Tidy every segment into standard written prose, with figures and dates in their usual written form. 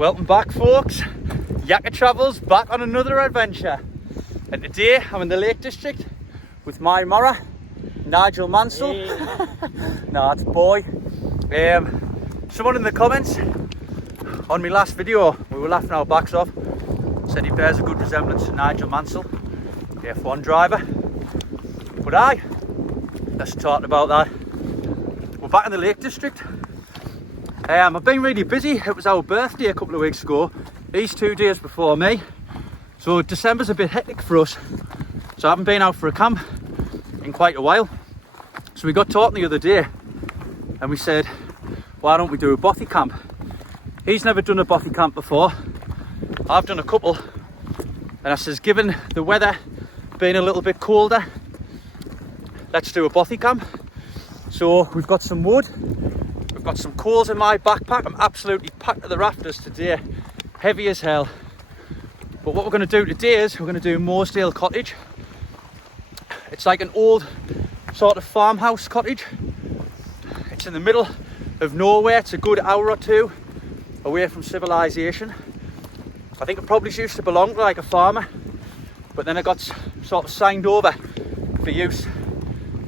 Welcome back, folks. Yacker Travels back on another adventure. And today I'm in the Lake District with my Mara, Nigel Mansell. Hey. Nah, it's boy. Someone in the comments on my last video, we were laughing our backs off, said he bears a good resemblance to Nigel Mansell, the F1 driver. But aye, let's talk about that. We're back in the Lake District. I've been really busy. It was our birthday a couple of weeks ago. He's 2 days before me. So December's a bit hectic for us. So I haven't been out for a camp in quite a while. So we got talking the other day and we said, why don't we do a bothy camp? He's never done a bothy camp before. I've done a couple. And I says, given the weather being a little bit colder, let's do a bothy camp. So we've got some wood. I've got some coals in my backpack. I'm absolutely packed to the rafters today, heavy as hell. But what we're going to do today is we're going to do Mosedale cottage. It's like an old sort of farmhouse cottage. It's in the middle of nowhere. It's a good hour or two away from civilization. I think it probably used to belong to like a farmer, but then it got sort of signed over for use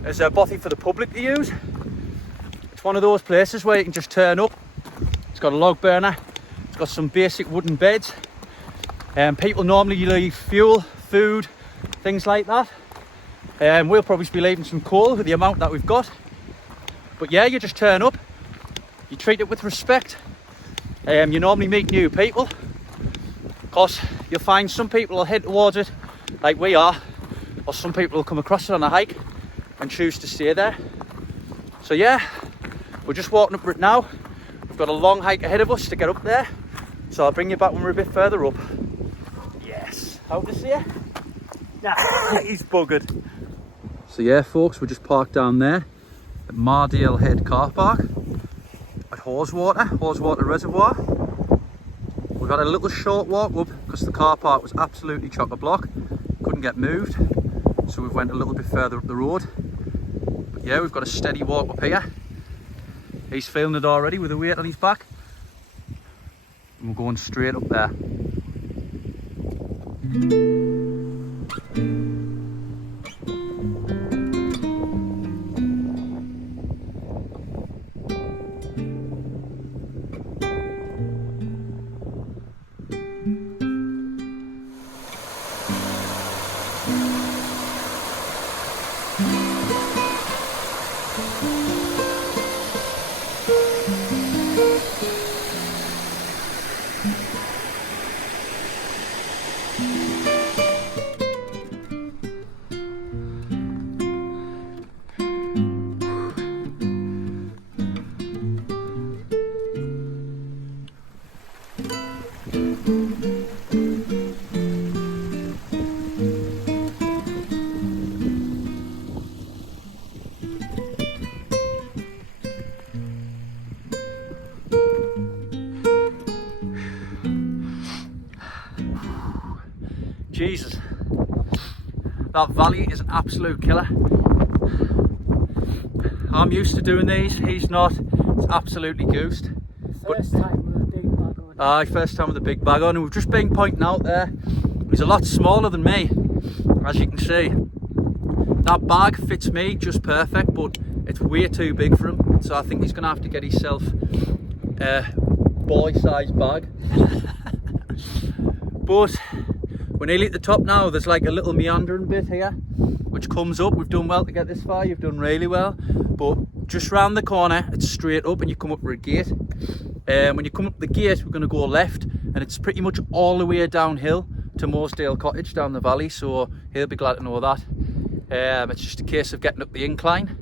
as a bothy for the public to use. It's one of those places where you can just turn up. It's got a log burner, it's got some basic wooden beds. People normally leave fuel, food, things like that. We'll probably be leaving some coal with the amount that we've got. But yeah, you just turn up, you treat it with respect. You normally meet new people. Of course, you'll find some people will head towards it like we are, or some people will come across it on a hike and choose to stay there. So yeah, we're just walking up it now. We've got a long hike ahead of us to get up there. So I'll bring you back when we're a bit further up. Yes. How to see it? Nah, he's buggered. So yeah, folks, we're just parked down there at Mosedale Head Car Park at Haweswater Reservoir. We've got a little short walk up because the car park was absolutely chock-a-block. Couldn't get moved. So we've went a little bit further up the road. But yeah, we've got a steady walk up here. He's feeling it already with the weight on his back. And we're going straight up there. Jesus, that valley is an absolute killer. I'm used to doing these, he's not. It's absolutely goosed. First time with a big bag on. Aye, first time with a big bag on. And we've just been pointing out there, he's a lot smaller than me, as you can see. That bag fits me just perfect, but it's way too big for him. So I think he's going to have to get himself a boy-sized bag. But we're nearly at the top now. There's like a little meandering bit here which comes up. We've done well to get this far. You've done really well. But just round the corner, it's straight up and you come up for a gate. When you come up the gate, we're going to go left and it's pretty much all the way downhill to Mosedale Cottage down the valley. So he'll be glad to know that. It's just a case of getting up the incline.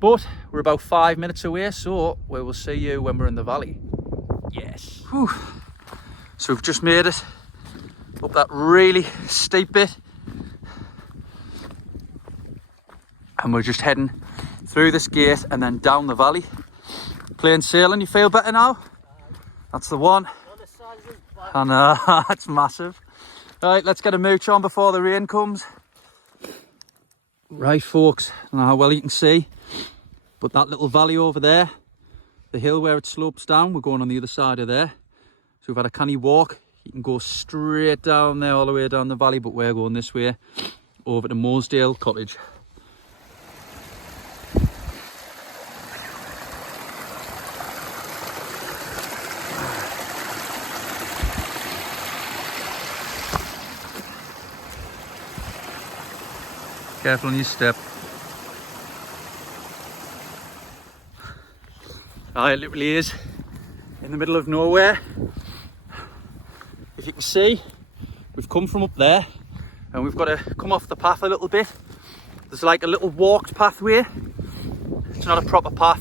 But we're about 5 minutes away, so we will see you when we're in the valley. Yes. Whew. So we've just made it up that really steep bit and we're just heading through this gate and then down the valley. Plain sailing. You feel better now? That's the one. I know, it's massive. Right, let's get a mooch on before the rain comes. Right folks, I don't know how well you can see, but that little valley over there, the hill where it slopes down, we're going on the other side of there. we've had a canny walk. You can go straight down there all the way down the valley, but we're going this way over to Mosedale Cottage. Careful on your step. It literally is in the middle of nowhere. If you can see, we've come from up there and we've got to come off the path a little bit. There's like a little walked pathway. It's not a proper path,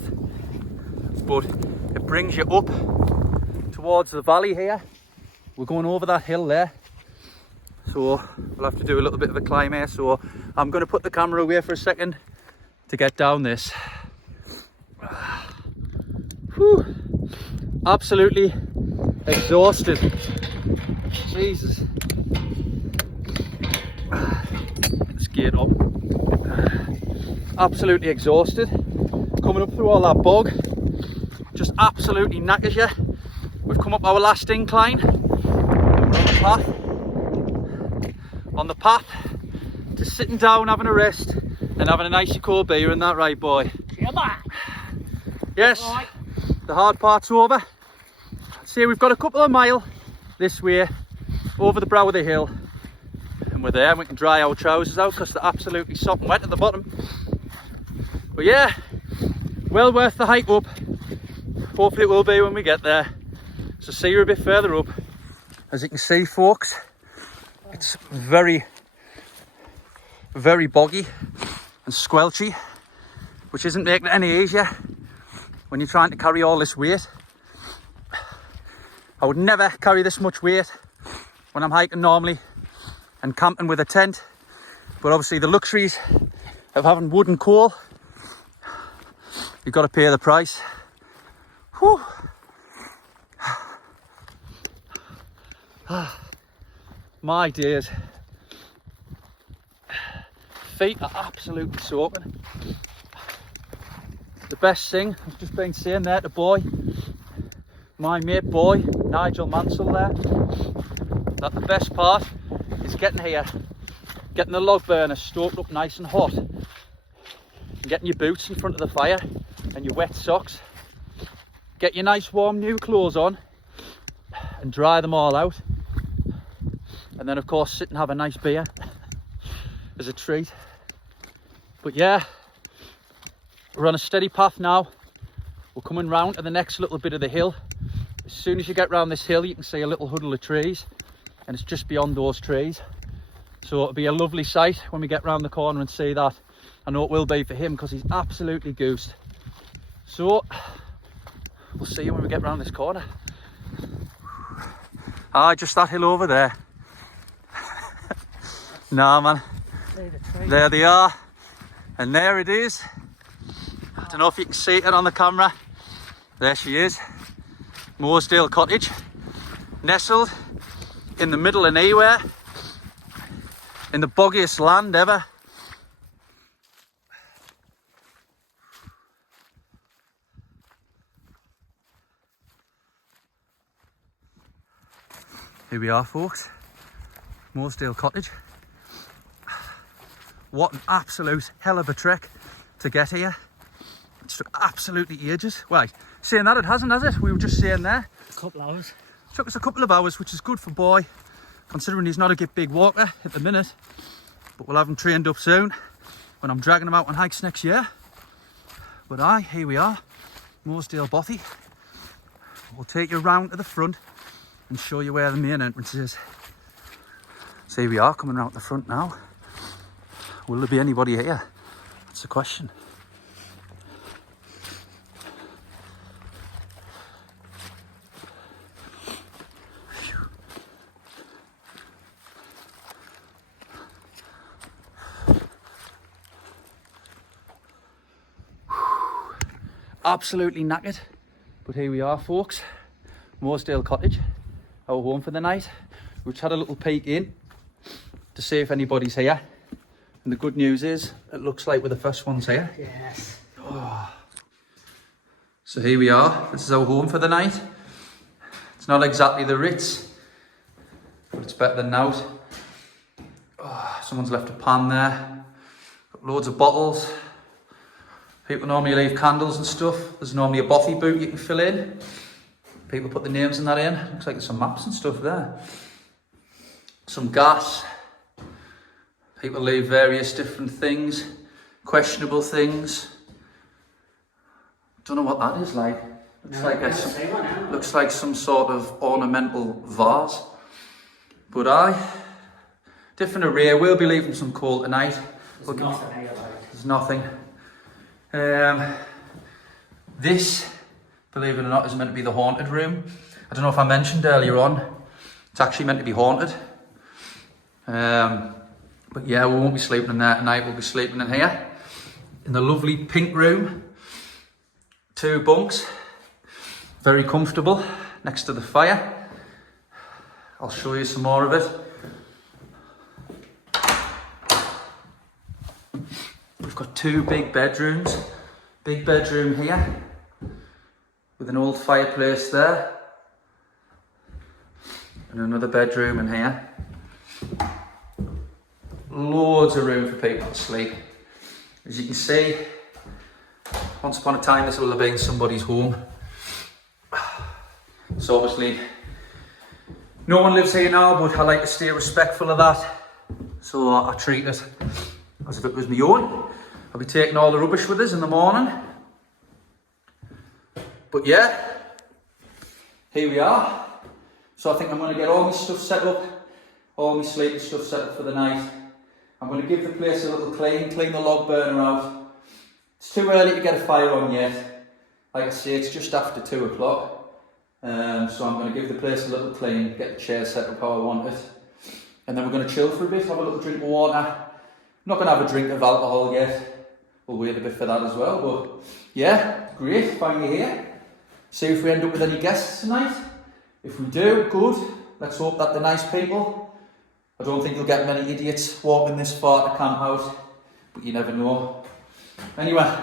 but it brings you up towards the valley here. We're going over that hill there. So we'll have to do a little bit of a climb here. So I'm going to put the camera away for a second to get down this. Whew. Absolutely exhausted. Jesus. Let's get up. Absolutely exhausted. Coming up through all that bog. Just absolutely knackers you. We've come up our last incline. On the path to sitting down, having a rest and having a nice cold beer, and that right, boy? Yes, right. The hard part's over. See, we've got a couple of miles this way over the brow of the hill, and we're there and we can dry our trousers out because they're absolutely sopping wet at the bottom. But yeah, well worth the hike up. Hopefully it will be when we get there. So see you a bit further up. As you can see, folks, it's very, very boggy and squelchy, which isn't making it any easier when you're trying to carry all this weight. I would never carry this much weight when I'm hiking normally and camping with a tent, but obviously the luxuries of having wood and coal, you've got to pay the price. Whew. My days. Feet are absolutely soaking. The best thing, I've just been saying there to Boy, my mate Boy, Nigel Mansell there, that the best part is getting here, getting the log burner stoked up nice and hot, and getting your boots in front of the fire and your wet socks, get your nice warm new clothes on and dry them all out. And then of course sit and have a nice beer as a treat. But yeah, we're on a steady path now. We're coming round to the next little bit of the hill. As soon as you get round this hill, you can see a little huddle of trees, and it's just beyond those trees. So it'll be a lovely sight when we get round the corner and see that. I know it will be for him because he's absolutely goosed. So we'll see you when we get round this corner. Just that hill over there. Nah, man. There they are. And there it is. I don't know if you can see it on the camera. There she is. Mosedale Cottage. Nestled in the middle of nowhere. In the boggiest land ever. Here we are, folks. Mosedale Cottage. What an absolute hell of a trek to get here. It's took absolutely ages. Well, saying that, it hasn't, has it? We were just saying there. A couple hours. It took us a couple of hours, which is good for Boy, considering he's not a big walker at the minute. But we'll have him trained up soon when I'm dragging him out on hikes next year. But here we are, Mosedale Bothy. We'll take you round to the front and show you where the main entrance is. So here we are, coming around the front now. Will there be anybody here? That's the question. Absolutely knackered, but here we are, folks. Mosedale Cottage, our home for the night. We've just had a little peek in to see if anybody's here. And the good news is, it looks like we're the first ones here. Yes. Oh. So here we are. This is our home for the night. It's It's not exactly the Ritz, but it's better than out. Oh, someone's left a pan there. Got loads of bottles. People normally leave candles and stuff. There's normally a bothy boot you can fill in. People put the names in that in. Looks like there's some maps and stuff there. Some gas. People leave various different things. Questionable things. Don't know what that is like. Looks like some sort of ornamental vase. But different array. We'll be leaving some coal tonight. There's nothing. This, believe it or not, is meant to be the haunted room. I don't know if I mentioned earlier on, it's actually meant to be haunted. But yeah, we won't be sleeping in there tonight. We'll be sleeping in here, in the lovely pink room. 2 bunks, very comfortable, next to the fire. I'll show you some more of it. We've got 2 big bedrooms. Big bedroom here, with an old fireplace there. And another bedroom in here. Loads of room for people to sleep. As you can see, once upon a time this will have been somebody's home. So obviously, no one lives here now, but I like to stay respectful of that. So I treat it as if it was my own. I'll be taking all the rubbish with us in the morning. But yeah, here we are. So I think I'm going to get all my stuff set up, all my sleeping stuff set up for the night. I'm going to give the place a little clean the log burner out. It's too early to get a fire on yet. Like I say, it's just after 2 o'clock. So I'm going to give the place a little clean, get the chair set up how I want it. And then we're going to chill for a bit, have a little drink of water. I'm not going to have a drink of alcohol yet. We'll wait a bit for that as well. But yeah, great, finally here. See if we end up with any guests tonight. If we do, good. Let's hope that they're nice people. I don't think you'll get many idiots walking this far to camp out, but you never know. Anyway,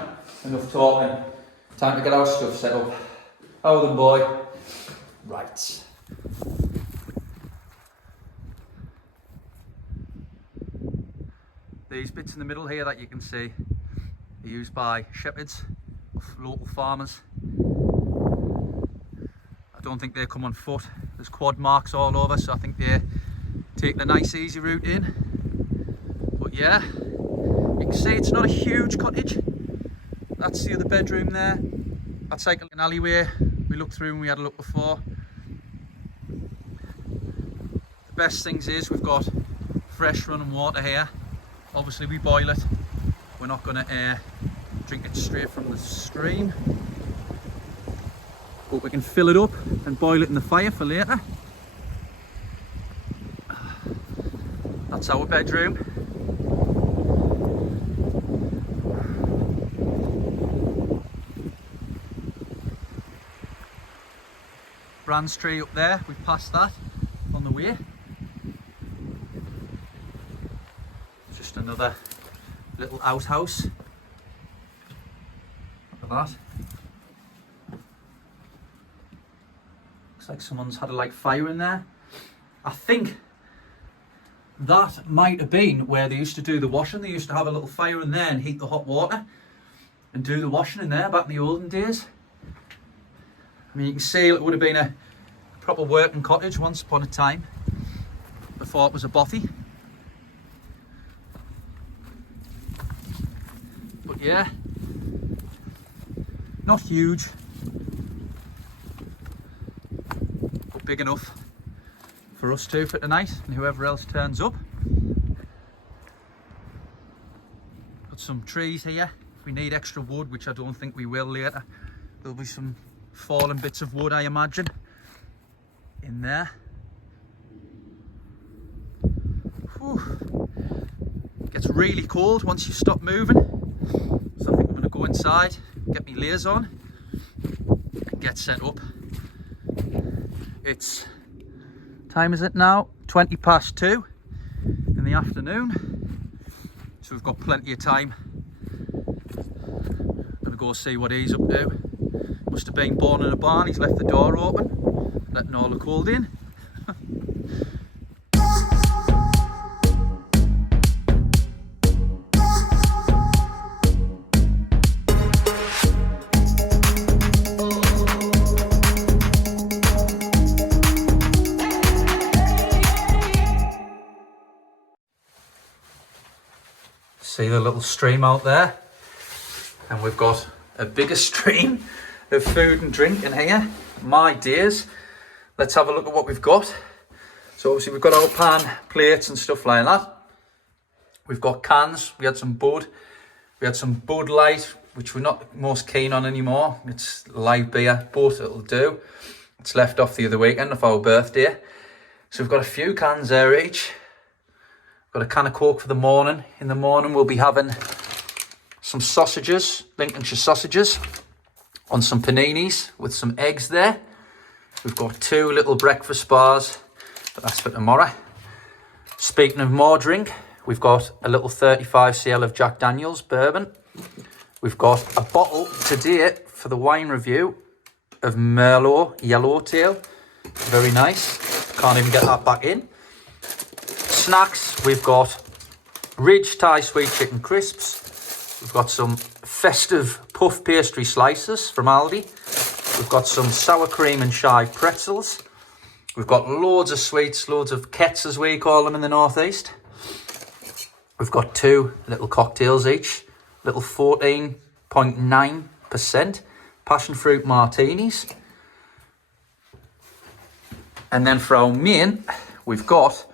enough talking. Time to get our stuff set up. How then, boy? Right. These bits in the middle here that you can see are used by shepherds, local farmers. I don't think they come on foot. There's quad marks all over, so I think they take the nice easy route in. But yeah, you can see it's not a huge cottage. That's the other bedroom there. That's like an alleyway we looked through when we had a look before. The best things is we've got fresh running water here. Obviously we boil it. We're not going to drink it straight from the stream. But we can fill it up and boil it in the fire for later. That's our bedroom. Brands tree up there, we've passed that on the way. Just another little outhouse. Look at that. Looks like someone's had a fire in there. I think that might have been where they used to do the washing. They used to have a little fire in there and heat the hot water and do the washing in there back in the olden days. I mean, you can see it would have been a proper working cottage once upon a time, before it was a bothy. But yeah, not huge, but big enough for us two for tonight and whoever else turns up. Got some trees here. If we need extra wood, which I don't think we will later, there'll be some fallen bits of wood, I imagine, in there. Whew. It gets really cold once you stop moving, so I think I'm going to go inside, get my layers on and get set up. It's, time is it now? 20 past 2 in the afternoon, so we've got plenty of time. I'm going to go see what he's up to. Must have been born in a barn. He's left the door open, letting all the cold in. See the little stream out there? And we've got a bigger stream of food and drink in here. My days. Let's have a look at what we've got. So obviously we've got our pan, plates and stuff like that. We've got cans. We had some Bud. We had some Bud Light, which we're not most keen on anymore. It's light beer, but it'll do. It's left off the other weekend of our birthday. So we've got a few cans there each. Got a can of Coke for the morning. In the morning we'll be having some sausages, Lincolnshire sausages, on some paninis with some eggs there. We've got 2 little breakfast bars, but that's for tomorrow. Speaking of more drink, we've got a little 35cl of Jack Daniel's bourbon. We've got a bottle today for the wine review of Merlot Yellowtail. Very nice. Can't even get that back in. Snacks, we've got Ridge Thai Sweet Chicken Crisps. We've got some festive puff pastry slices from Aldi. We've got some sour cream and chive pretzels. We've got loads of sweets, loads of kets as we call them in the northeast. We've got 2 little cocktails each, little 14.9% passion fruit martinis. And then for our main, we've got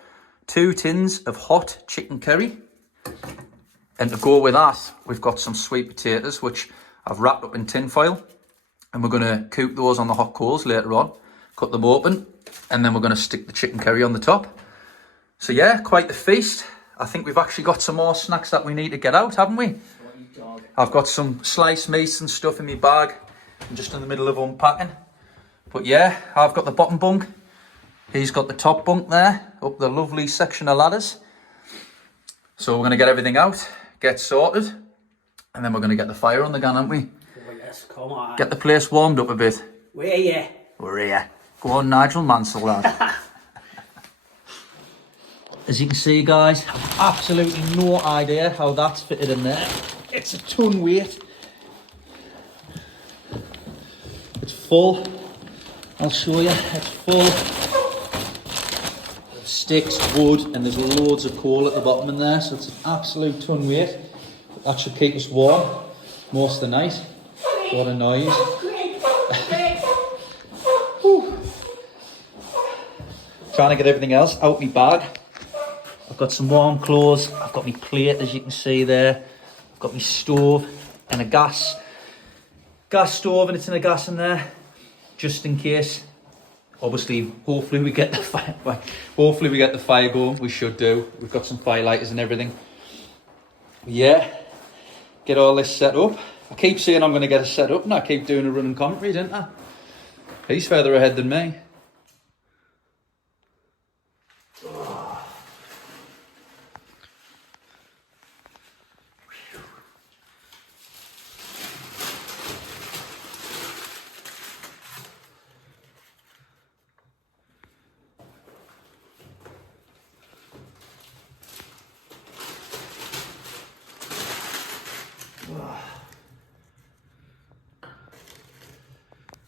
2 tins of hot chicken curry. And to go with that, we've got some sweet potatoes, which I've wrapped up in tin foil. And we're going to cook those on the hot coals later on. Cut them open. And then we're going to stick the chicken curry on the top. So yeah, quite the feast. I think we've actually got some more snacks that we need to get out, haven't we? I've got some sliced meats and stuff in my bag. I'm just in the middle of unpacking. But yeah, I've got the bottom bunk. He's got the top bunk there, up the lovely section of ladders. So we're going to get everything out, get sorted, and then we're going to get the fire on the gun, aren't we? Oh yes, come on. Get the place warmed up a bit. We're here. We're here. Go on, Nigel Mansell, lad. As you can see, guys, I've absolutely no idea how that's fitted in there. It's a ton weight. It's full. I'll show you. It's full. Sticks, wood, and there's loads of coal at the bottom in there, so it's an absolute ton weight. That should keep us warm most of the night. What a noise. Trying to get everything else out my bag. I've got some warm clothes, I've got my plate as you can see there, I've got my stove and a gas stove, and it's in a gas in there, just in case. Obviously, hopefully we get the fire. Hopefully we get the fire going. We should do. We've got some firelighters and everything. Yeah, get all this set up. I keep saying I'm going to get it set up, and I keep doing a running commentary, didn't I? He's further ahead than me.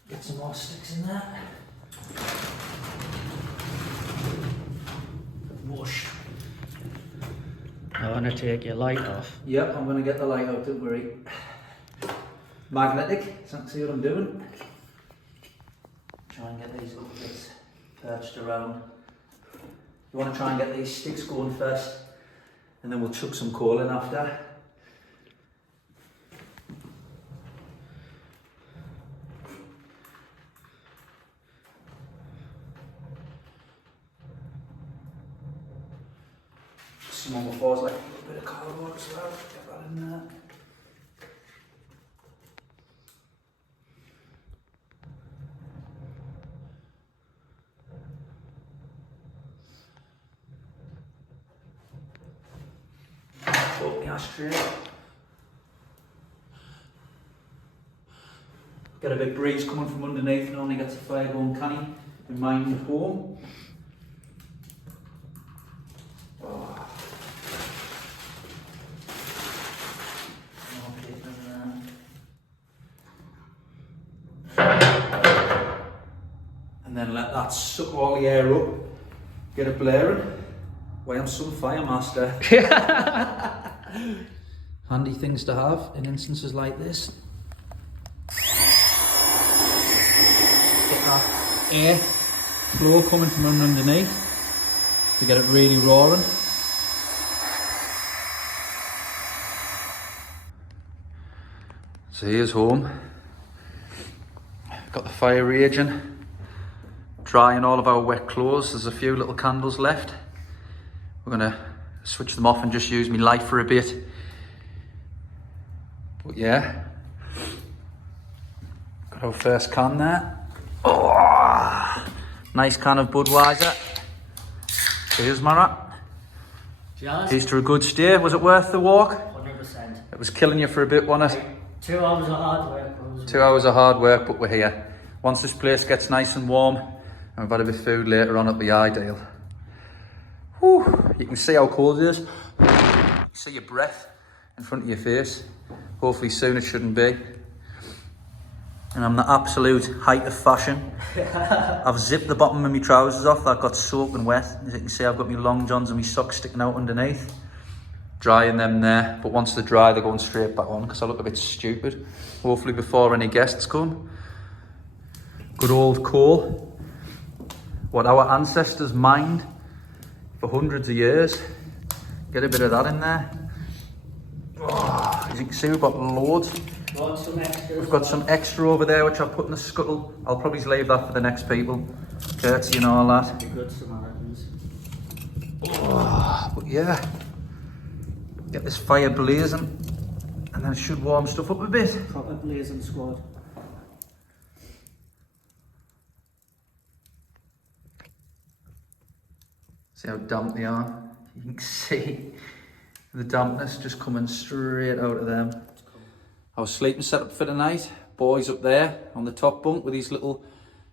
Get some more sticks in there. Whoosh. I want to take your light off. Yep, I'm going to get the light out, don't worry. Magnetic, see what I'm doing? Try and get these little bits perched around. You want to try and get these sticks going first, and then we'll chuck some coal in after. Some on before, like a little bit of cardboard as well. Get that in there. Put the ashtray. Get a bit breeze coming from underneath, and only gets the fire going canny. in my new home. Oh. And then let that suck all the air up, get it blaring. Why, I'm some fire master. Handy things to have in instances like this. Get that air flow coming from underneath to get it really roaring. So here's home. Got the fire raging, drying all of our wet clothes. There's a few little candles left. We're gonna switch them off and just use my light for a bit. But yeah, got our first can there. Oh, nice can of Budweiser. Cheers, Mara. Cheers. Here's to a good stay. Was it worth the walk? 100%. It was killing you for a bit, wasn't it? 2 hours of hard work. 2 hours of hard work, but we're here. Once this place gets nice and warm, and we've had a bit of food later on, it'll be ideal. Whew. You can see how cold it is. You see your breath in front of your face. Hopefully soon it shouldn't be. And I'm the absolute height of fashion. I've zipped the bottom of my trousers off that got soaking wet. As you can see, I've got my long johns and my socks sticking out underneath. Drying them there, but once they're dry, they're going straight back on because I look a bit stupid. Hopefully before any guests come. Good old coal. What our ancestors mined for hundreds of years. Get a bit of that in there. Oh, as you can see, we've got loads. We've got some extra over there, which I've put in the scuttle. I'll probably leave that for the next people. Curtsy and all that. Good Samaritans. Oh, but yeah. Get this fire blazing, and then it should warm stuff up a bit. Proper blazing squad. See how damp they are? You can see the dampness just coming straight out of them. Our sleeping setup for the night. Boys up there on the top bunk with his little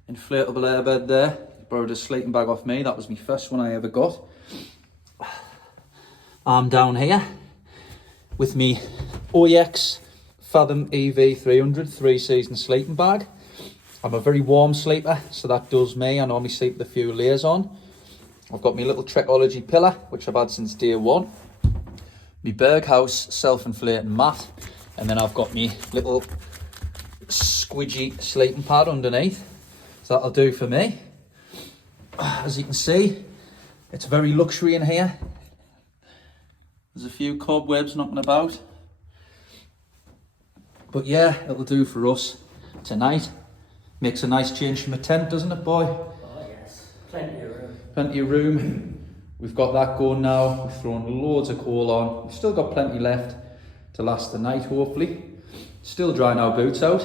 inflatable airbed there. He borrowed a sleeping bag off me. That was my first one I ever got. I'm down here with me OEX Fathom EV300 3-season sleeping bag. I'm a very warm sleeper, so that does me. I normally sleep with a few layers on. I've got my little Trekology pillow, which I've had since day one. My Berghaus self-inflating mat. And then I've got my little squidgy sleeping pad underneath. So that'll do for me. As you can see, it's very luxury in here. There's a few cobwebs knocking about. But yeah, it'll do for us tonight. Makes a nice change from a tent, doesn't it, boy? Oh yes, plenty of room. Plenty of room. We've got that going now. We've thrown loads of coal on. We've still got plenty left to last the night, hopefully. Still drying our boots out.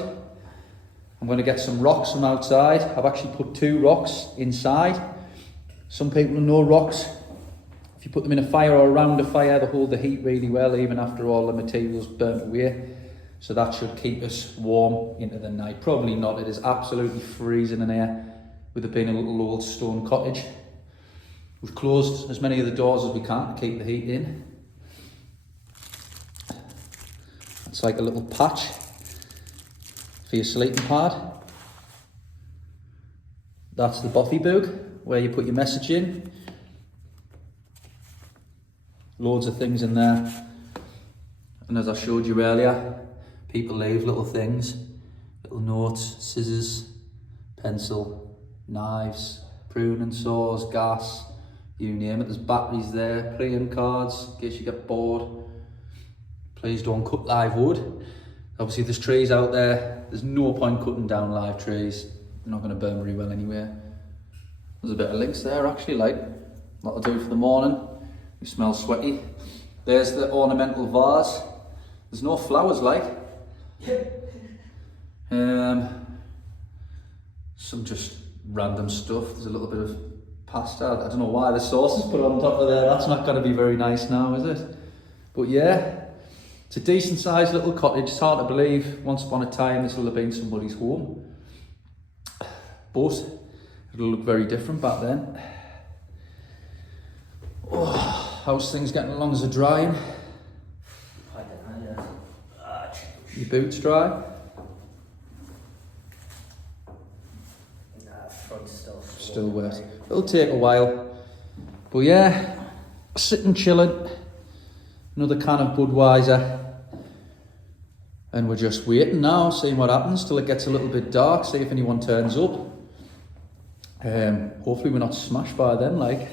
I'm going to get some rocks from outside. I've actually put 2 rocks inside. Some people know rocks, if you put them in a fire or around a fire, they hold the heat really well, even after all the material's burnt away. So that should keep us warm into the night. Probably not. It is absolutely freezing in here, with it being a little old stone cottage. We've closed as many of the doors as we can to keep the heat in. It's like a little patch for your sleeping pad. That's the Bothy book, where you put your message in. Loads of things in there. And as I showed you earlier, people leave little things, little notes, scissors, pencil, knives, pruning saws, gas, you name it. There's batteries there, playing cards, in case you get bored. Please don't cut live wood. Obviously there's trees out there. There's no point cutting down live trees. They're not going to burn very well anyway. There's a bit of links there actually, like, that'll do for the morning. We smell sweaty. There's the ornamental vase. There's no flowers, like. Some just random stuff. There's a little bit of pasta. I don't know why the sauce is put on top of there. That's not going to be very nice now, is it? But yeah, it's a decent sized little cottage. It's hard to believe once upon a time this will have been somebody's home. But It'll look very different back then. Oh, how's things getting along as a drying? Your boots dry? Still wet. It'll take a while. But yeah, sitting chilling. Another can of Budweiser. And we're just waiting now, seeing what happens till it gets a little bit dark, see if anyone turns up. Hopefully we're not smashed by then, like.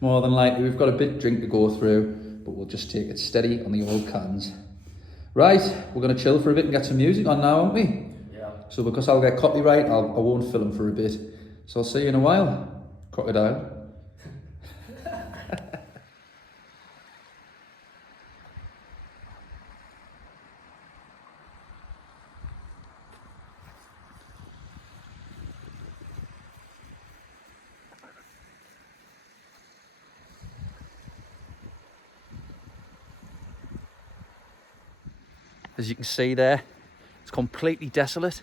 More than likely. We've got a bit of drink to go through, but we'll just take it steady on the old cans. Right, we're going to chill for a bit and get some music on now, aren't we? Yeah. So because I'll get copyright, I won't film for a bit. So I'll see you in a while, crocodile. As you can see there, it's completely desolate.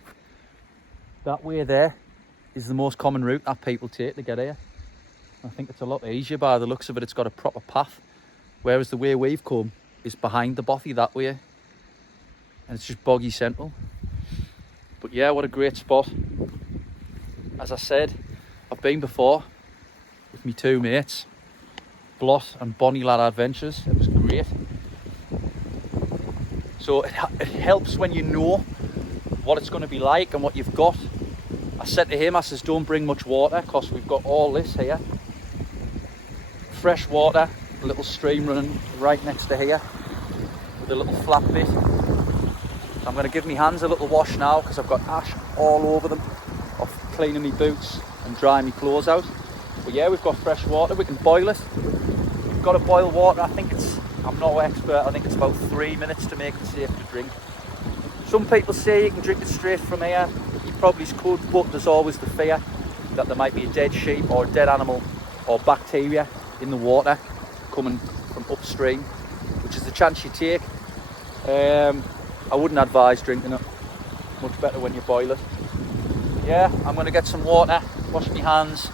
That way there is the most common route that people take to get here. I think it's a lot easier by the looks of it. It's got a proper path, whereas the way we've come is behind the Bothy that way, and it's just boggy central. But yeah, what a great spot. As I said, I've been before with me two mates, Blot and Bonnie Lad Adventures. It was great. So it helps when you know what it's going to be like and what you've got. I said to him, I says, don't bring much water because we've got all this here. Fresh water, a little stream running right next to here with a little flat bit. So I'm going to give my hands a little wash now because I've got ash all over them of cleaning my boots and drying my clothes out. But yeah, we've got fresh water, we can boil it. We've got to boil water, I think I'm no expert, I think it's about 3 minutes to make it safe to drink. Some people say you can drink it straight from here. You probably could, but there's always the fear that there might be a dead sheep or a dead animal or bacteria in the water coming from upstream, which is the chance you take. I wouldn't advise drinking it. Much better when you boil it. Yeah, I'm going to get some water, wash my hands.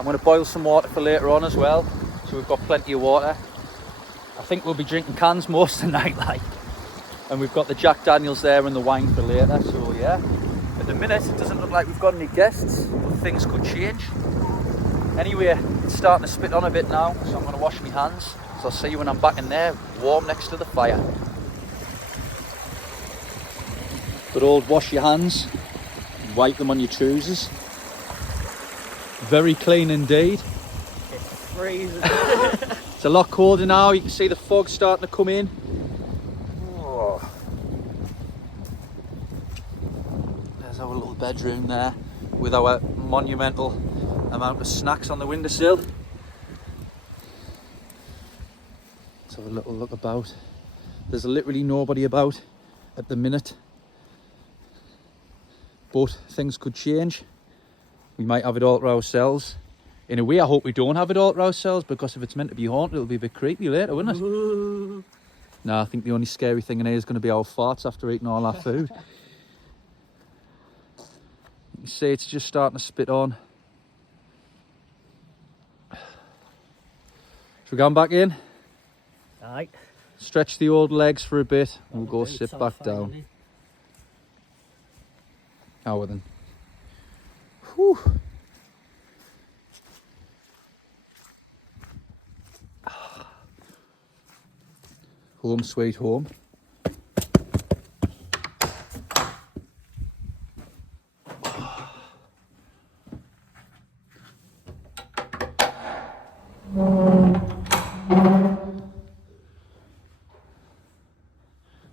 I'm going to boil some water for later on as well, so we've got plenty of water. I think we'll be drinking cans most of the night, like. And we've got the Jack Daniels there and the wine for later, so yeah. At the minute, it doesn't look like we've got any guests, but things could change. Anyway, it's starting to spit on a bit now, so I'm going to wash my hands. So I'll see you when I'm back in there, warm next to the fire. Good old wash your hands, and wipe them on your trousers. Very clean indeed. It's freezing. It's a lot colder now, you can see the fog starting to come in. Oh. There's our little bedroom there with our monumental amount of snacks on the windowsill. Let's have a little look about. There's literally nobody about at the minute, but things could change. We might have it all to ourselves. In a way, I hope we don't have it all to ourselves, because if it's meant to be haunted, it'll be a bit creepy later, wouldn't it? No, I think the only scary thing in here is going to be our farts after eating all that food. You can see it's just starting to spit on. Should we go back in? Aye. Stretch the old legs for a bit and we'll go sit back down. Oh, well then. Whew. Home sweet home. I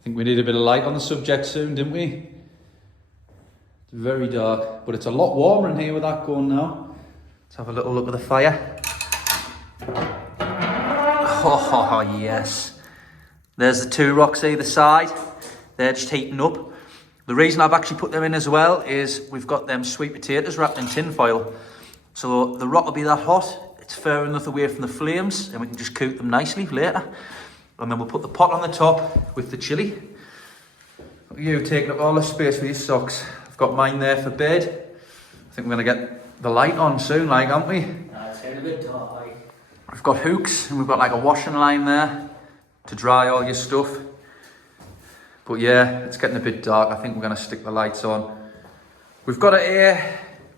think we need a bit of light on the subject soon, didn't we? It's very dark, but it's a lot warmer in here with that going now. Let's have a little look at the fire. Oh, yes. There's the two rocks either side. They're just heating up. The reason I've actually put them in as well is we've got them sweet potatoes wrapped in tin foil. So the rock will be that hot, it's far enough away from the flames, and we can just cook them nicely later. And then we'll put the pot on the top with the chilli. Look at you taking up all the space with your socks. I've got mine there for bed. I think we're going to get the light on soon, like, aren't we? It's getting a bit dark. We've got hooks and we've got like a washing line there to dry all your stuff. But yeah, it's getting a bit dark. I think we're going to stick the lights on. We've got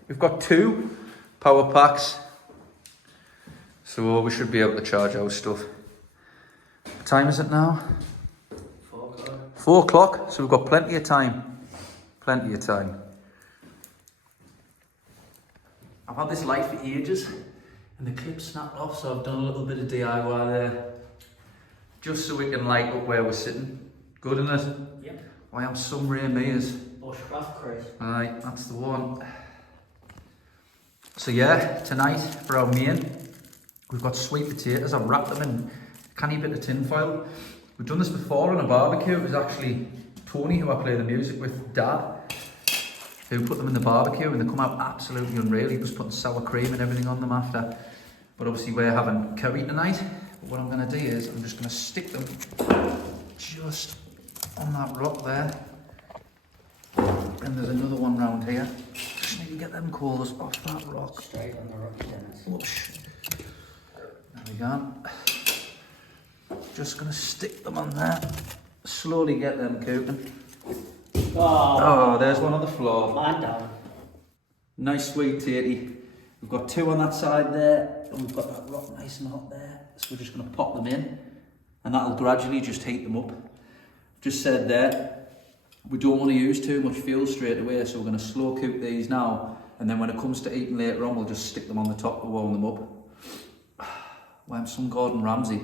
we've got 2 power packs. So we should be able to charge our stuff. What time is it now? 4 o'clock. 4 o'clock, so we've got plenty of time. Plenty of time. I've had this light for ages and the clip snapped off, so I've done a little bit of DIY there. Just so we can light up where we're sitting. Good, isn't it? Yep. Why I'm some rare me's. Bushcraft Chris. Right, that's the one. So yeah, tonight for our main, we've got sweet potatoes. I've wrapped them in a canny bit of tin foil. We've done this before on a barbecue. It was actually Tony, who I play the music with, Dad, who put them in the barbecue, and they come out absolutely unreal. He was putting sour cream and everything on them after. But obviously we're having curry tonight. But what I'm going to do is I'm just going to stick them just on that rock there. And there's another one round here. Just need to get them coals off that rock. Straight on the rock, Dennis. Whoosh. There we go. Just going to stick them on there. Slowly get them cooking. Oh, there's one on the floor. Man down. Nice sweet tatey. We've got 2 on that side there, and we've got that rock nice and hot there. So we're just going to pop them in, and that'll gradually just heat them up. Just said there, we don't want to use too much fuel straight away, so we're going to slow cook these now, and then when it comes to eating later on, we'll just stick them on the top to warm them up. Well, I'm some Gordon Ramsay.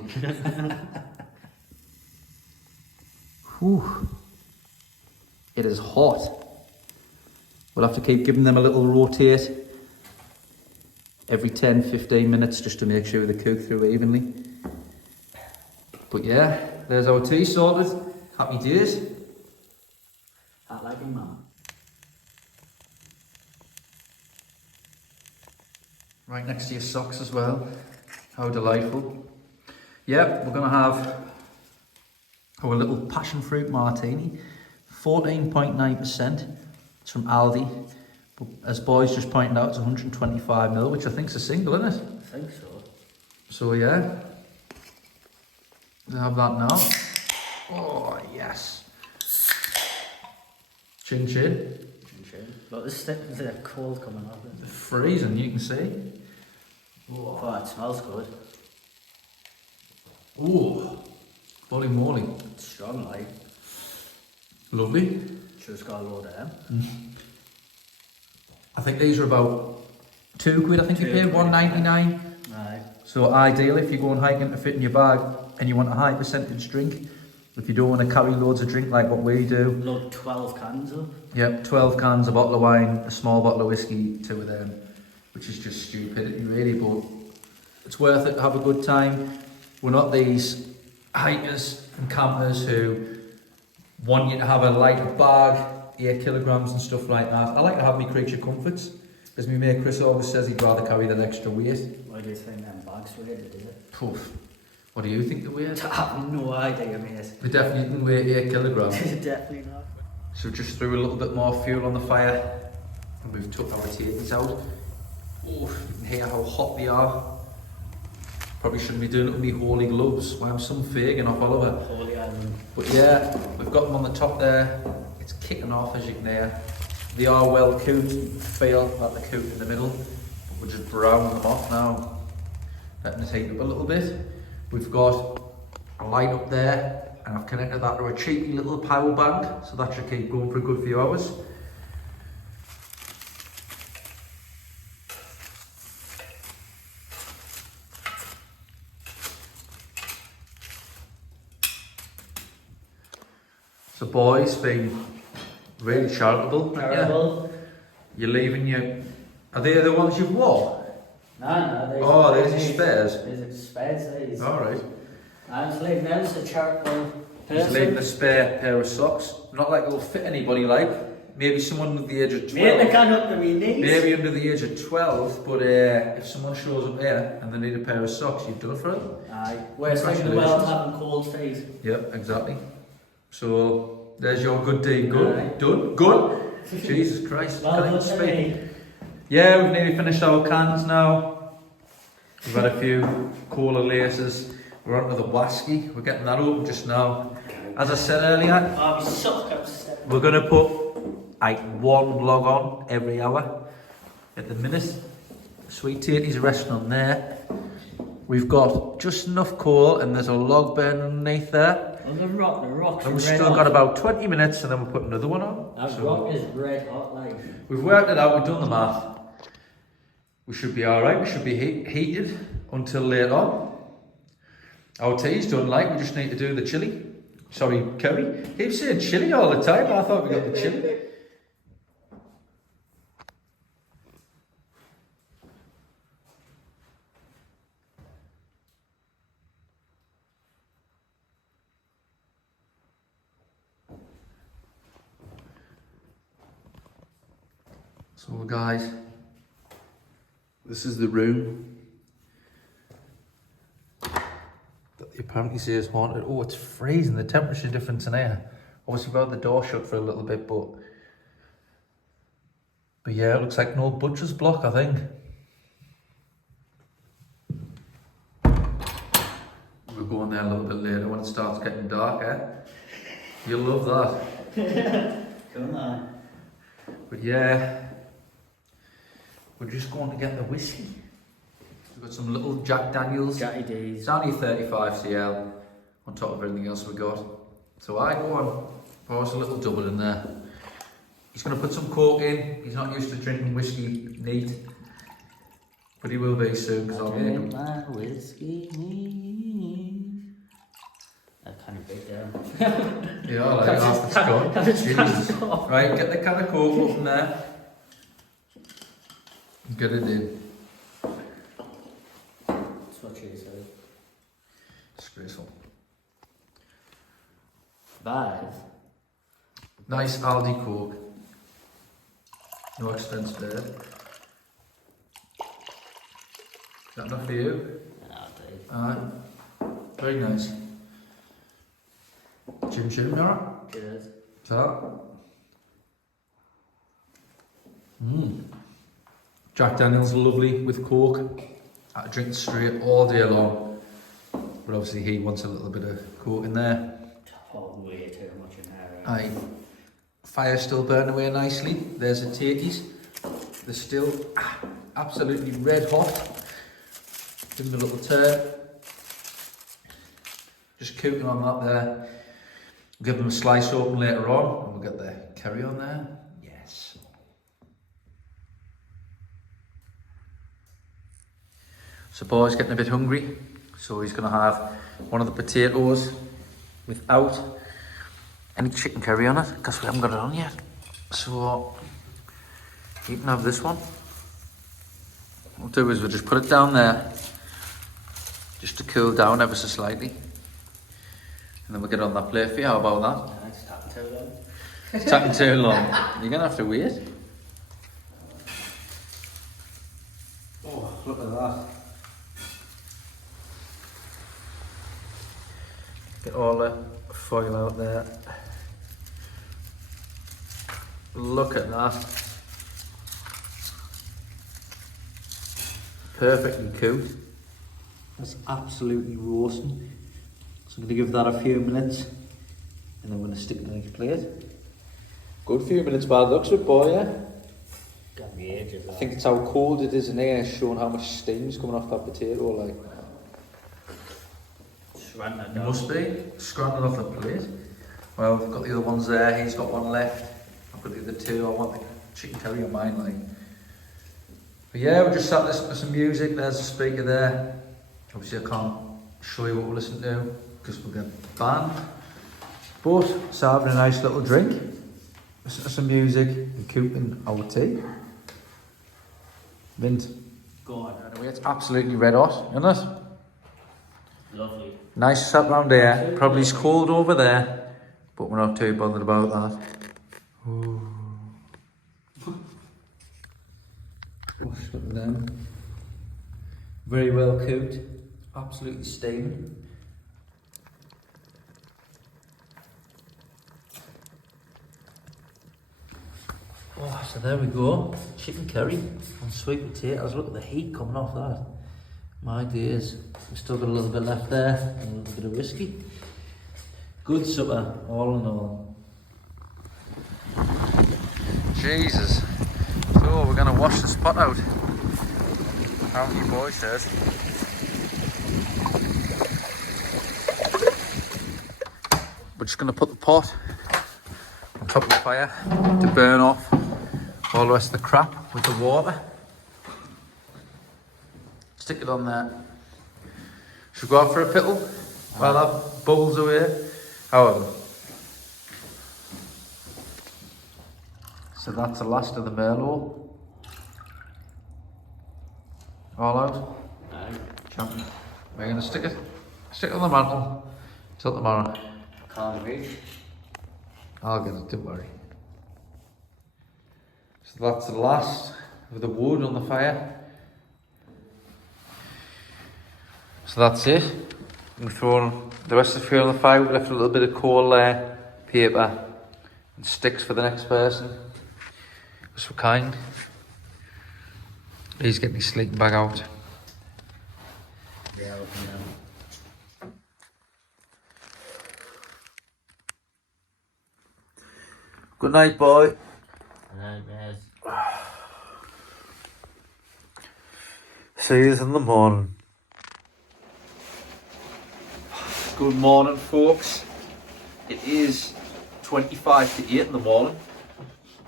Whew. It is hot. We'll have to keep giving them a little rotate every 10-15 minutes just to make sure they cook through evenly. But yeah, there's our tea sorted. Happy days. Act like a man. Right next to your socks as well. How delightful. Yep, we're going to have our little passion fruit martini. 14.9%. It's from Aldi. But as boys just pointed out, it's 125ml, which I think is a single, isn't it? I think so. So yeah, we'll have that now. Oh yes. Chin chin. But there's a cold coming off it. It's freezing, you can see. Oh, it smells good. Ooh, holy moly. It's strong, like. Lovely. Just got a load of them. I think these are about £2. I think you paid £1.99. Right. So ideal if you're going hiking to fit in your bag and you want a high percentage drink. If you don't want to carry loads of drink like what we do. Load 12 cans up. Yep, 12 cans, a bottle of wine, a small bottle of whiskey, 2 of them, which is just stupidity really, but it's worth it to have a good time. We're not these hikers and campers who want you to have a lighter bag, 8 kilograms and stuff like that. I like to have my creature comforts, because my mate Chris always says he'd rather carry that extra weight. Why do you think them bags weighed, is it? Poof. What do you think they weigh? I have no idea, mate. They definitely didn't weigh 8 kilograms. Definitely not. So just threw a little bit more fuel on the fire, and we've took our taters out. Oh, you can hear how hot they are. Probably shouldn't be doing it with me holy gloves. Well, I'm some fagging off Oliver. Holy Island. But yeah, we've got them on the top there. It's kicking off, as you can hear. They are well cooked. You can feel that they're cooked in the middle. But we're just browning them off now. Letting it heat up a little bit. We've got a light up there, and I've connected that to a cheeky little power bank, so that should keep going for a good few hours. So boys, been really charitable. Terrible. You're leaving your... Are they the ones you've wore? No, there's your spares. There's spares, these. Alright. I'm just leaving them as a charitable Just person. leaving a spare pair of socks. Not like it'll fit anybody, like. Maybe someone under the age of 12. Mate, they can't up to me knees. Maybe under the age of 12, but if someone shows up here and they need a pair of socks, you've done it for them. Aye. Worst thing in the world, having cold feet. Yep, exactly. So, there's your good deed. Good. Aye. Done. Good. Jesus Christ. Well Can't even done to speak. me. yeah, we've nearly finished our cans now. We've had a few cola laces. We're on to the whiskey. We're getting that open just now. As I said earlier, Oh, we suck upset. we're going to put like one vlog on every hour at the minute. Sweet Tatey's resting on there. We've got just enough coal and there's a log burning underneath there. Oh, the rocks And we've red still hot. got about 20 minutes and then we'll put another one on. That So rock is red hot, like. we've worked it out, we've done the math. We should be alright, we should be heated until later on. Our tea's done, like, we just need to do the chili. Sorry, curry. Keep saying chili all the time, I thought we got the chili. So guys, this is the room that the apparently says haunted. Oh, it's freezing, the temperature difference in here. Obviously we've got the door shut for a little bit, but yeah, it looks like no butcher's block, I think. We'll go in there a little bit later when it starts getting dark, eh? You'll love that. Come on. But yeah, we're just going to get the whiskey. We've got some little Jack Daniels. Jatty D's. It's only 35 cl on top of everything else we got. So I go on, pours a little double in there. He's going to put some coke in. He's not used to drinking whiskey neat, but he will be soon because I'll make him. My whiskey neat. That kind of big down. Yeah, I like that. It's gone. Jesus. Right, get the can of coke open there. Get it in. That's what she said. Disgraceful. 5. Nice Aldi coke. No expense there. Is that enough for you? I'll Very nice. Chin Nora. Cheers. So. Jack Daniels lovely with coke. I drink it straight all day long. But obviously he wants a little bit of coke in there. Oh, way too much in there. Aye. Fire's still burning away nicely. There's the Tatey's. They're still absolutely red hot. Give them a little turn. Just cooking on that there. We'll give them a slice open later on and we'll get the curry on there. Yes. So boy's getting a bit hungry, so he's going to have one of the potatoes without any chicken curry on it because we haven't got it on yet. So you can have this one. What we'll do is we'll just put it down there just to cool down ever so slightly, and then we'll get it on that plate for you. How about that? It's tapping too long. It's taking too long. You're gonna have to wait. Oh, look at that. Get all the foil out there. Look at that. Perfectly cooked. That's absolutely roasting. So I'm going to give that a few minutes and then I'm going to stick it in the plate. Good few minutes by the looks of it, boy, yeah? Got me ages. I think it's how cold it is in here, showing how much steam's coming off that potato, like. Must be. Scrambling off the plate. Well, I've got the other ones there, he's got one left. I've got the other two, I want the chicken curry on mine, like. But yeah, we just sat listening to some music, there's the speaker there. Obviously I can't show you what we're listening to, because we'll get banned. But, so having a nice little drink, listening to some music, and cooking our tea. Mint. Go on. Anyway, it's absolutely red hot, isn't it? Lovely. Nice sat round here. Probably it's cold over there, but we're not too bothered about that. Ooh. Look at them. Very well cooked. Absolutely steaming. Oh, So there we go, chicken curry and sweet potatoes. Look at the heat coming off that. My days. We've still got a little bit left there and a little bit of whiskey. Good supper, all in all. Jesus. So we're gonna wash the spot out. How many boy says? We're just gonna put the pot on top of the fire to burn off all the rest of the crap with the water. Stick it on there. Should we go out for a pickle while that bubbles away? However. So that's the last of the Merlot. All out. Champion. We're gonna stick it on the mantle till tomorrow. Can't reach. I'll get it, don't worry. So that's the last of the wood on the fire. So that's it. I'm throwing the rest of the fuel on the fire. We left a little bit of coal there, paper, and sticks for the next person. Just for kind. He's getting his sleeping bag out. Yeah, Good night, boy. See you in the morning. Good morning, folks. It is 25 to 8 in the morning.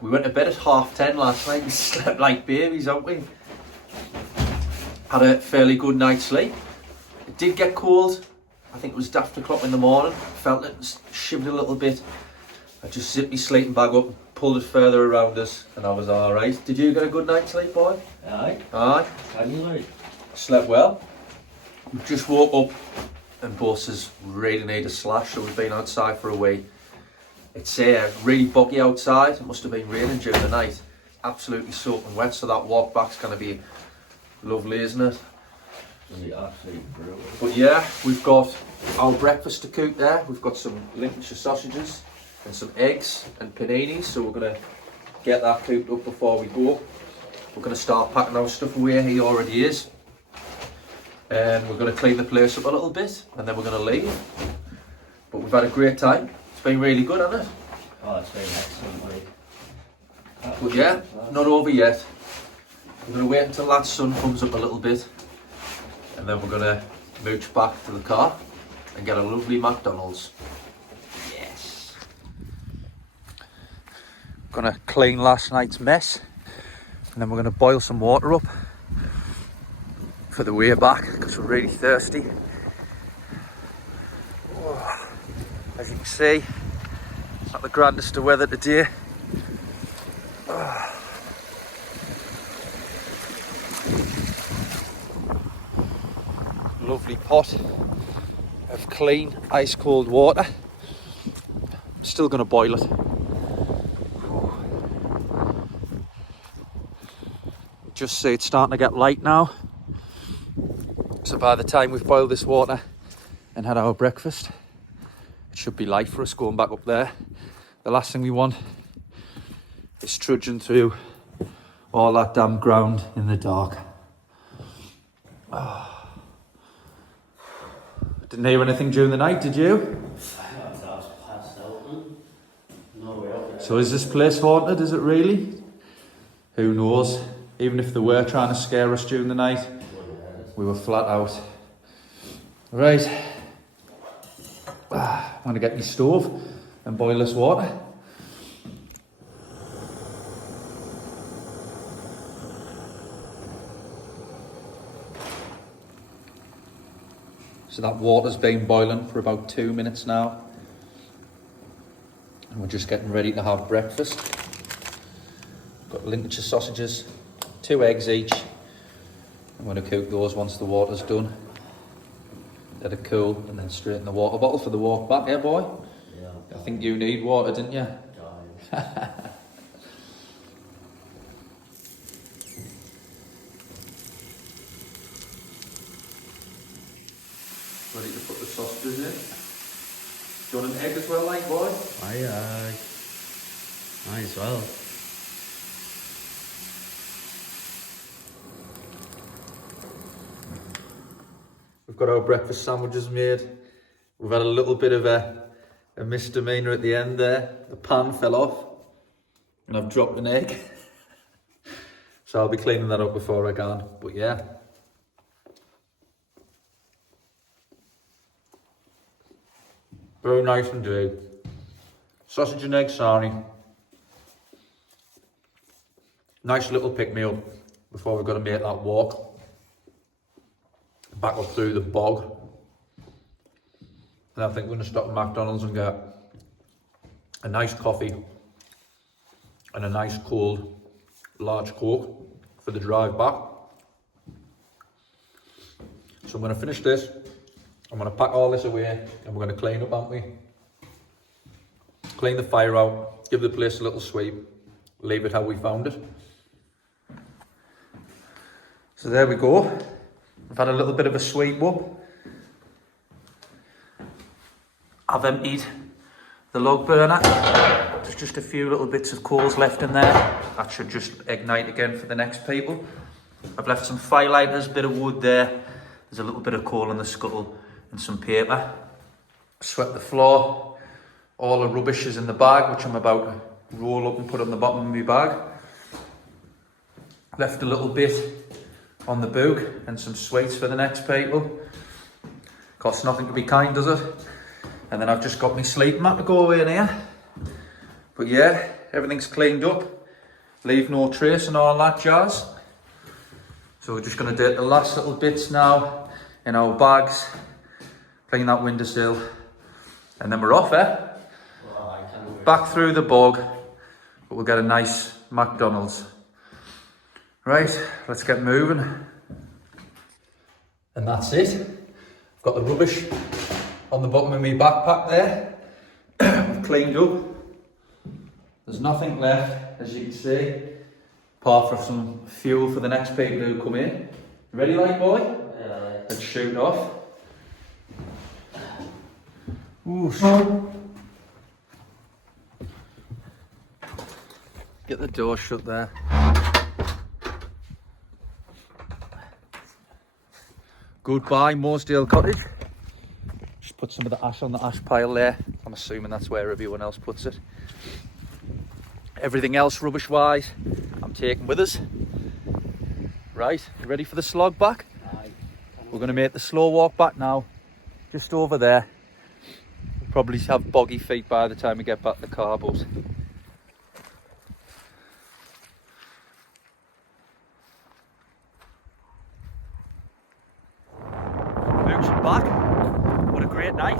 We went to bed at 10:30 last night. We slept like babies, haven't we? Had a fairly good night's sleep. It did get cold. I think it was after o'clock in the morning. Felt it shivered a little bit. I just zipped my sleeping bag up, pulled it further around us, and I was alright. Did you get a good night's sleep, boy? Aye. Aye. Slept well. We just woke up and boss has really need a slash, so we've been outside for a week. It's really boggy outside. It must have been raining during the night. Absolutely soaking wet, so that walk back's going to be lovely, isn't it? It'll be absolutely brutal. But yeah, we've got our breakfast to cook there. We've got some Lincolnshire sausages and some eggs and paninis, so we're going to get that cooked up before we go. We're going to start packing our stuff away. He already is. And we're going to clean the place up a little bit, and then we're going to leave. But we've had a great time. It's been really good, hasn't it? Oh, it's been excellent, mate. But yeah, not over yet. We're going to wait until that sun comes up a little bit, and then we're going to mooch back to the car and get a lovely McDonald's. Yes. Going to clean last night's mess, and then we're going to boil some water up for the way back because we're really thirsty. Oh, as you can see, it's not the grandest of weather today. Oh. Lovely pot of clean ice cold water. I'm still going to boil it. Just see it's starting to get light now. So by the time we've boiled this water and had our breakfast, it should be light for us going back up there. The last thing we want is trudging through all that damn ground in the dark. Oh. Didn't hear anything during the night, did you? I was passed out, man. No way out there. So is this place haunted, is it really? Who knows? Even if they were trying to scare us during the night, we were flat out. Right. I'm going to get my stove and boil this water. So that water's been boiling for about 2 minutes now. And we're just getting ready to have breakfast. Got Lincolnshire sausages, 2 eggs each. I'm going to cook those once the water's done. Let it cool and then straight in the water bottle for the walk back, yeah boy? Yeah. I think you need water, didn't you? Ready to put the sausages in. Do you want an egg as well, like boy? Aye, aye. Might as well. got our breakfast sandwiches made. We've had a little bit of a misdemeanor at the end there. The pan fell off and I've dropped an egg. So I'll be cleaning that up before I can. But yeah. Very nice indeed. Sausage and egg sarnie. Nice little pick-me-up before we've got to make that walk back up through the bog. And I think we're going to stop at McDonald's and get a nice coffee and a nice cold large Coke for the drive back. So I'm going to finish this. I'm going to pack all this away and we're going to clean up, aren't we? Clean the fire out, give the place a little sweep, leave it how we found it. So there we go. I've had a little bit of a sweep up. I've emptied the log burner. There's just a few little bits of coals left in there. That should just ignite again for the next people. I've left some firelighters, a bit of wood there. There's a little bit of coal in the scuttle and some paper. Swept the floor. All the rubbish is in the bag, which I'm about to roll up and put on the bottom of my bag. Left a little bit on the book and some sweets for the next people. Costs nothing to be kind, does it? And then I've just got my sleeping mat to go away in here. But yeah, everything's cleaned up. Leave no trace and all that jazz. So we're just going to do the last little bits now in our bags. Clean that windowsill. And then we're off, eh? Back through the bog. But we'll get a nice McDonald's. Right, let's get moving. And that's it. I've got the rubbish on the bottom of my backpack there. I've cleaned up. There's nothing left, as you can see, apart from some fuel for the next people who come in. You ready, like boy? Yeah. Let's shoot off. Ooh, so. Get the door shut there. Goodbye, Mosedale Cottage. Just put some of the ash on the ash pile there. I'm assuming that's where everyone else puts it. Everything else rubbish wise, I'm taking with us. Right, you ready for the slog back? Aye. We're going to make the slow walk back now, just over there. We'll probably have boggy feet by the time we get back to the car, but back. What a great night.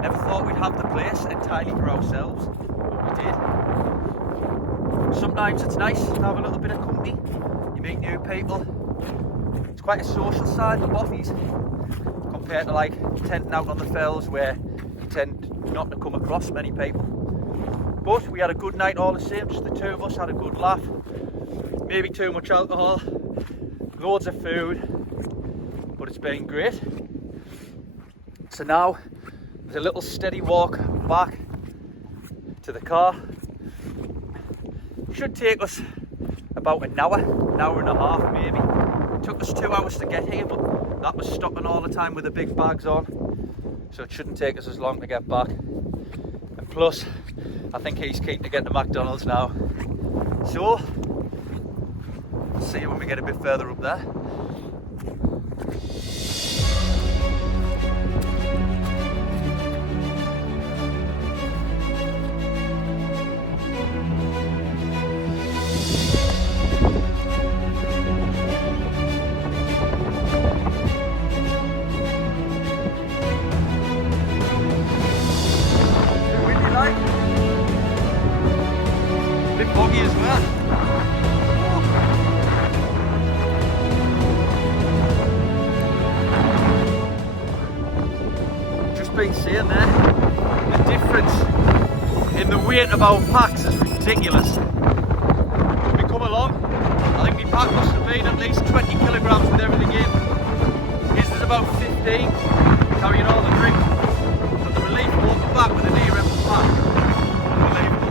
Never thought we'd have the place entirely for ourselves, but we did. Sometimes it's nice to have a little bit of company. You meet new people. It's quite a social side, the Bothies, compared to like tenting out on the fells where you tend not to come across many people. But we had a good night all the same, just the two of us had a good laugh. Maybe too much alcohol, loads of food, but it's been great. So now there's a little steady walk back to the car. Should take us about an hour and a half maybe. It took us 2 hours to get here, but that was stopping all the time with the big bags on. So it shouldn't take us as long to get back. And plus, I think he's keen to get to McDonald's now. So, I'll see you when we get a bit further up there. Boggy as well. Just been saying there, the difference in the weight of our packs is ridiculous. When we come along, I think my pack must have been at least 20 kilograms with everything in. His is about 15, carrying all the drink. But the relief of walking back with a near empty pack, unbelievable.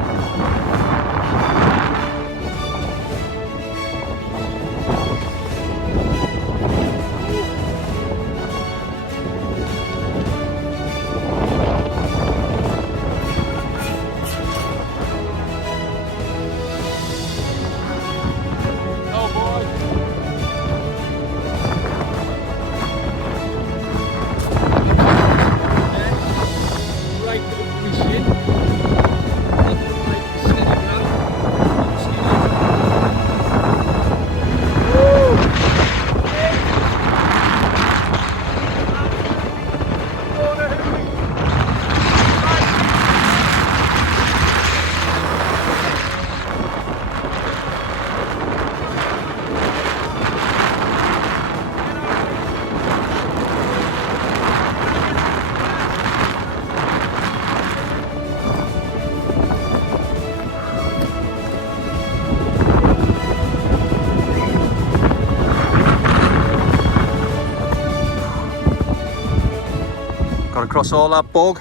across all that bog,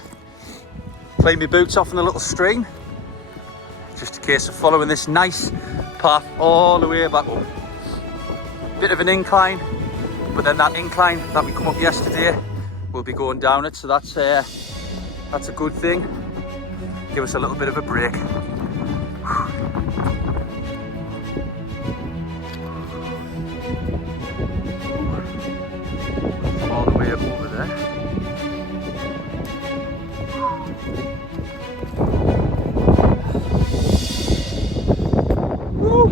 clean my boots off in the little stream. Just a case of following this nice path all the way back up. Bit of an incline, but then that incline that we come up yesterday, we'll be going down it, so that's a good thing. Give us a little bit of a break. All the way up over there. Woo!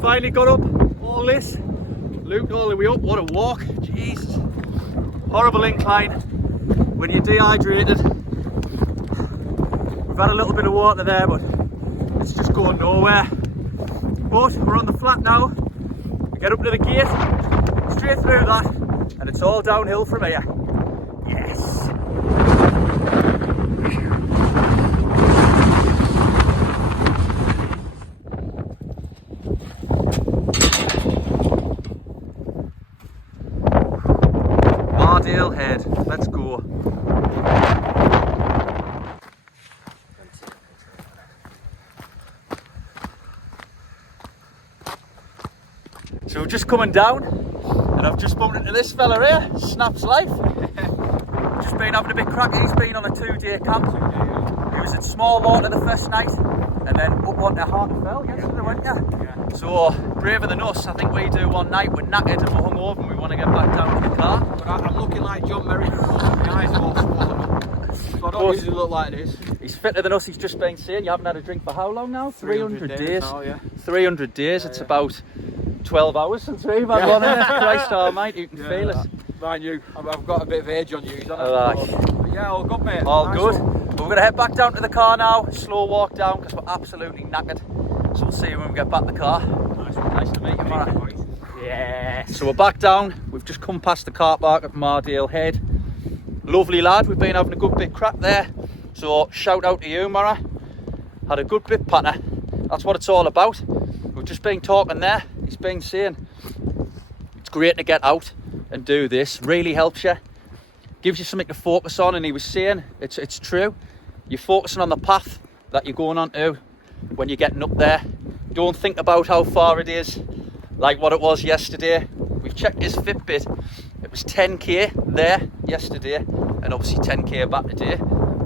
Finally got up all this, looped all the way up. What a walk! Jesus, horrible incline when you're dehydrated. We've had a little bit of water there, but it's just going nowhere. But we're on the flat now. We get up to the gate, straight through that, and it's all downhill from here. Yes. Mosedale Head, let's go. So we're just coming down, and I've just bumped into this fella here, Snap's Life. Just been having a bit crack. He's been on a 2-day camp. He was in small water the first night, and then up onto Hartfell yesterday, weren't you? Yeah. So braver than us. I think we do one night. We're knackered and we're hungover, and we want to get back down to the car. But I'm looking like John Merrick. My eyes are all swollen up. So I don't usually look like this. He's fitter than us. He's just been saying you haven't had a drink for how long now? 300 days. Now, yeah. 300 days. It's about 12 hours since we've had one, isn't it? Christ almighty, you can feel it. Mind you, I've got a bit of age on you. But yeah, all good, mate. all Nice good. one. But we're going to head back down to the car now. Slow walk down because we're absolutely knackered. So we'll see you when we get back to the car. Nice to meet you, man. Yeah. So we're back down. We've just come past the car park at Mosedale Head. Lovely lad. We've been having a good bit crap there. So shout out to you, Mara. Had a good bit partner. That's what it's all about. We've just been talking there. He's been saying it's great to get out and do this. Really helps you. Gives you something to focus on, and he was saying it's true. You're focusing on the path that you're going on to when you're getting up there. Don't think about how far it is, like what it was yesterday. We've checked his Fitbit. It was 10k there yesterday, and obviously 10k back today.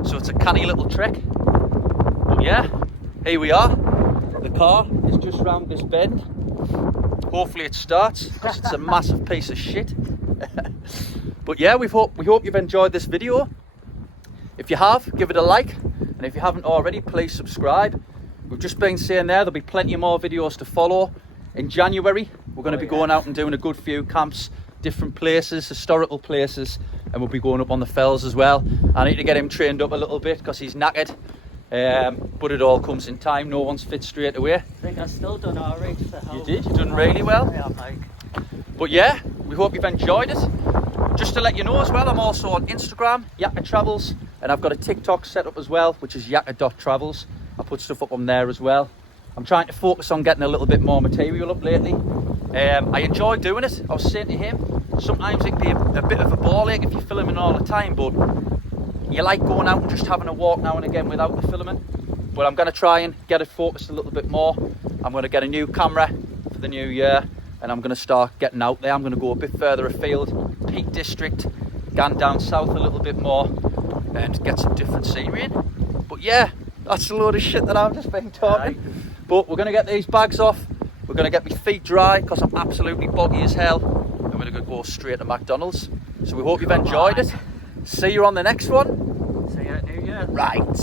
So it's a canny little trek. But yeah, here we are. The car is just round this bend. Hopefully it starts, because it's a massive piece of shit. But yeah, we hope you've enjoyed this video. If you have, give it a like, and if you haven't already, please subscribe. We've just been saying there, there'll be plenty more videos to follow. In January, we're going to be going out and doing a good few camps, different places, historical places, and we'll be going up on the fells as well. I need to get him trained up a little bit because he's knackered, but it all comes in time. No one's fit straight away. I think I've still done alright for how. You did, you've done really well. Yeah, Mike. But yeah, we hope you've enjoyed it. Just to let you know as well, I'm also on Instagram, Yacker Travels, and I've got a TikTok set up as well, which is yacker.travels. I put stuff up on there as well. I'm trying to focus on getting a little bit more material up lately. I enjoy doing it. I was saying to him, sometimes it can be a bit of a ball ache if you're filming all the time, but you like going out and just having a walk now and again without the filming. But I'm going to try and get it focused a little bit more. I'm going to get a new camera for the new year, and I'm going to start getting out there. I'm going to go a bit further afield, Peak District, going down south a little bit more, and get some different scenery in. But yeah, that's a load of shit that I've just been talking. But we're going to get these bags off. We're going to get my feet dry because I'm absolutely boggy as hell. And we're going to go straight to McDonald's. So we hope you've enjoyed it. See you on the next one. See you at New Year. Right.